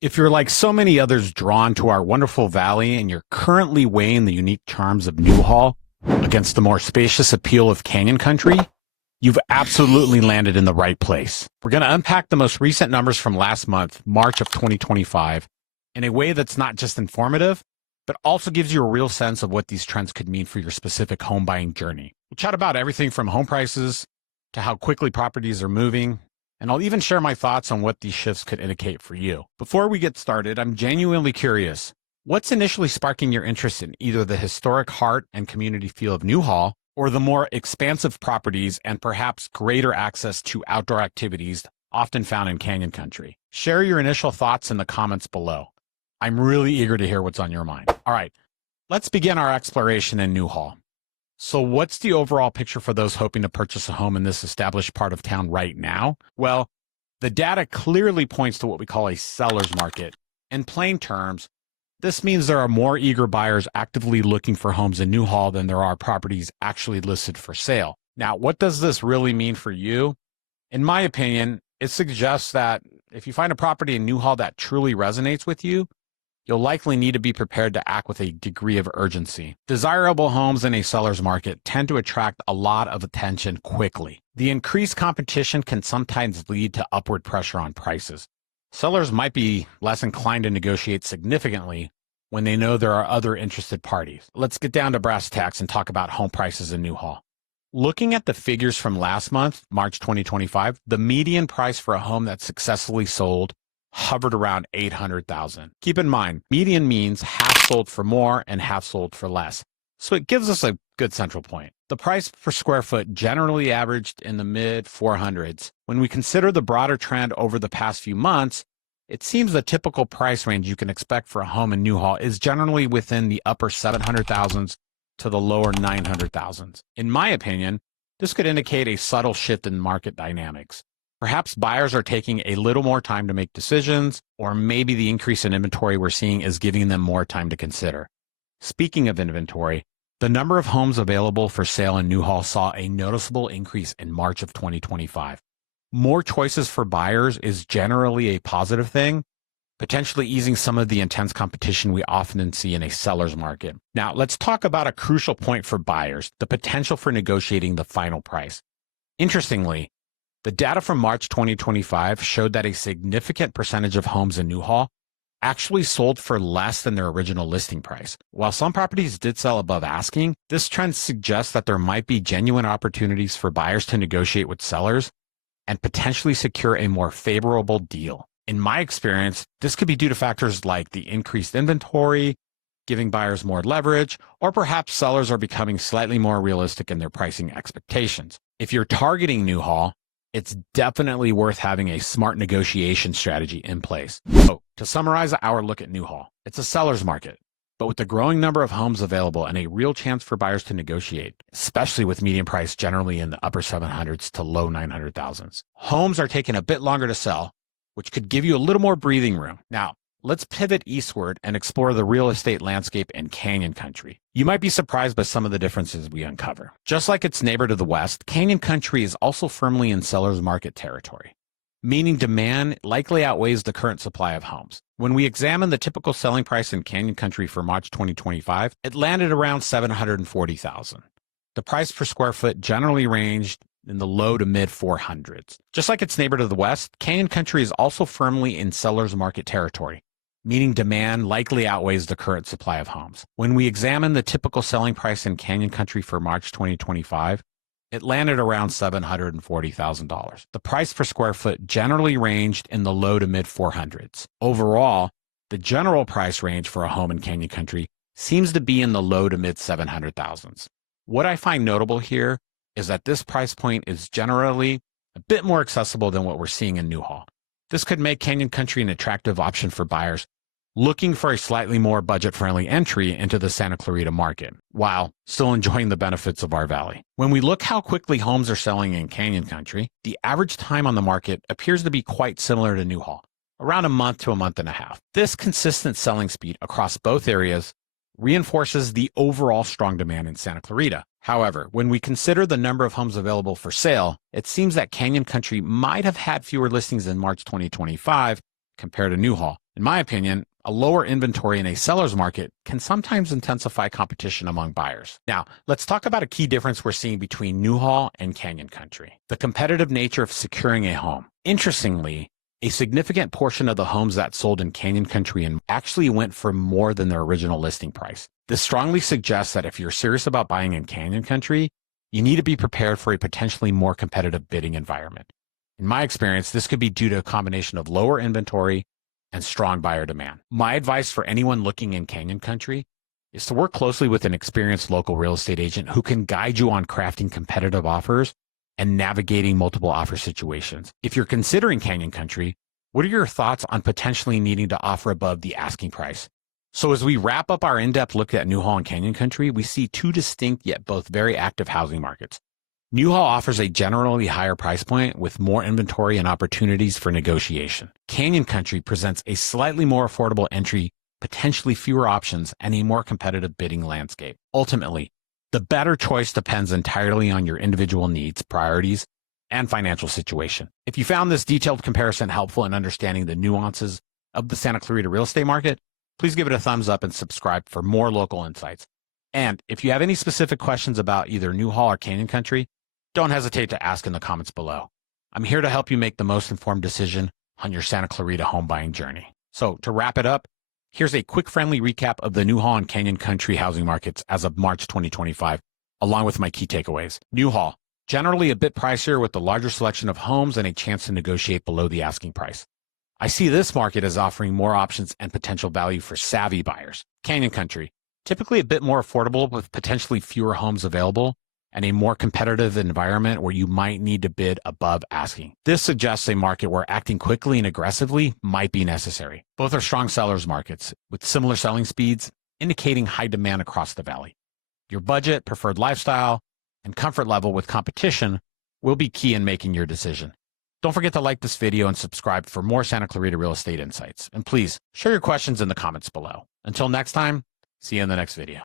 If you're like so many others drawn to our wonderful valley and you're currently weighing the unique charms of Newhall against the more spacious appeal of Canyon Country, you've absolutely landed in the right place. We're going to unpack the most recent numbers from last month, March of 2025, in a way that's not just informative, but also gives you a real sense of what these trends could mean for your specific home buying journey. We'll chat about everything from home prices to how quickly properties are moving, and I'll even share my thoughts on what these shifts could indicate for you. Before we get started, I'm genuinely curious. What's initially sparking your interest in either the historic heart and community feel of Newhall or the more expansive properties and perhaps greater access to outdoor activities often found in Canyon Country? Share your initial thoughts in the comments below. I'm really eager to hear what's on your mind. All right, let's begin our exploration in Newhall. So what's the overall picture for those hoping to purchase a home in this established part of town right now? Well, the data clearly points to what we call a seller's market. In plain terms, this means there are more eager buyers actively looking for homes in Newhall than there are properties actually listed for sale. Now, what does this really mean for you? In my opinion, it suggests that if you find a property in Newhall that truly resonates with you, you'll likely need to be prepared to act with a degree of urgency. Desirable homes in a seller's market tend to attract a lot of attention quickly. The increased competition can sometimes lead to upward pressure on prices. Sellers might be less inclined to negotiate significantly when they know there are other interested parties. Let's get down to brass tacks and talk about home prices in Newhall. Looking at the figures from last month, March 2025, the median price for a home that successfully sold hovered around $800,000. Keep in mind, median means half sold for more and half sold for less. So it gives us a good central point. The price per square foot generally averaged in the mid 400s. When we consider the broader trend over the past few months, it seems the typical price range you can expect for a home in Newhall is generally within the upper 700,000s to the lower 900,000s. In my opinion, this could indicate a subtle shift in market dynamics. Perhaps buyers are taking a little more time to make decisions, or maybe the increase in inventory we're seeing is giving them more time to consider. Speaking of inventory, the number of homes available for sale in Newhall saw a noticeable increase in March of 2025. More choices for buyers is generally a positive thing, potentially easing some of the intense competition we often see in a seller's market. Now, let's talk about a crucial point for buyers, the potential for negotiating the final price. Interestingly, the data from March 2025 showed that a significant percentage of homes in Newhall actually sold for less than their original listing price. While some properties did sell above asking, this trend suggests that there might be genuine opportunities for buyers to negotiate with sellers and potentially secure a more favorable deal. In my experience, this could be due to factors like the increased inventory, giving buyers more leverage, or perhaps sellers are becoming slightly more realistic in their pricing expectations. If you're targeting Newhall, it's definitely worth having a smart negotiation strategy in place. So, to summarize our look at Newhall, it's a seller's market, but with the growing number of homes available and a real chance for buyers to negotiate, especially with median price generally in the upper 700s to low 900,000s. Homes are taking a bit longer to sell, which could give you a little more breathing room. Now, let's pivot eastward and explore the real estate landscape in Canyon Country. You might be surprised by some of the differences we uncover. Just like its neighbor to the west, Canyon Country is also firmly in seller's market territory, meaning demand likely outweighs the current supply of homes. When we examine the typical selling price in Canyon Country for March 2025, it landed around $740,000. The price per square foot generally ranged in the low to mid 400s. Just like its neighbor to the west, Canyon Country is also firmly in seller's market territory, meaning demand likely outweighs the current supply of homes. When we examine the typical selling price in Canyon Country for March 2025, it landed around $740,000. The price per square foot generally ranged in the low to mid 400s. Overall, the general price range for a home in Canyon Country seems to be in the low to mid 700,000s. What I find notable here is that this price point is generally a bit more accessible than what we're seeing in Newhall. This could make Canyon Country an attractive option for buyers looking for a slightly more budget-friendly entry into the Santa Clarita market, while still enjoying the benefits of our valley. When we look how quickly homes are selling in Canyon Country, the average time on the market appears to be quite similar to Newhall, around a month to a month and a half. This consistent selling speed across both areas reinforces the overall strong demand in Santa Clarita. However, when we consider the number of homes available for sale, it seems that Canyon Country might have had fewer listings in March 2025 compared to Newhall. In my opinion, a lower inventory in a seller's market can sometimes intensify competition among buyers. Now, let's talk about a key difference we're seeing between Newhall and Canyon Country: the competitive nature of securing a home. Interestingly, a significant portion of the homes that sold in Canyon Country and actually went for more than their original listing price. This strongly suggests that if you're serious about buying in Canyon Country, you need to be prepared for a potentially more competitive bidding environment. In my experience, this could be due to a combination of lower inventory and strong buyer demand. My advice for anyone looking in Canyon Country is to work closely with an experienced local real estate agent who can guide you on crafting competitive offers and navigating multiple offer situations. If you're considering Canyon Country, what are your thoughts on potentially needing to offer above the asking price? So as we wrap up our in-depth look at Newhall and Canyon Country, we see two distinct yet both very active housing markets. Newhall offers a generally higher price point with more inventory and opportunities for negotiation. Canyon Country presents a slightly more affordable entry, potentially fewer options, and a more competitive bidding landscape. Ultimately, the better choice depends entirely on your individual needs, priorities, and financial situation. If you found this detailed comparison helpful in understanding the nuances of the Santa Clarita real estate market, please give it a thumbs up and subscribe for more local insights. And if you have any specific questions about either Newhall or Canyon Country, don't hesitate to ask in the comments below. I'm here to help you make the most informed decision on your Santa Clarita home buying journey. So to wrap it up, here's a quick friendly recap of the Newhall and Canyon Country housing markets as of March 2025, along with my key takeaways. Newhall, generally a bit pricier with a larger selection of homes and a chance to negotiate below the asking price. I see this market as offering more options and potential value for savvy buyers. Canyon Country, typically a bit more affordable with potentially fewer homes available and a more competitive environment where you might need to bid above asking. This suggests a market where acting quickly and aggressively might be necessary. Both are strong sellers markets with similar selling speeds, indicating high demand across the valley. Your budget, preferred lifestyle, and comfort level with competition will be key in making your decision. Don't forget to like this video and subscribe for more Santa Clarita real estate insights. And please share your questions in the comments below. Until next time, see you in the next video.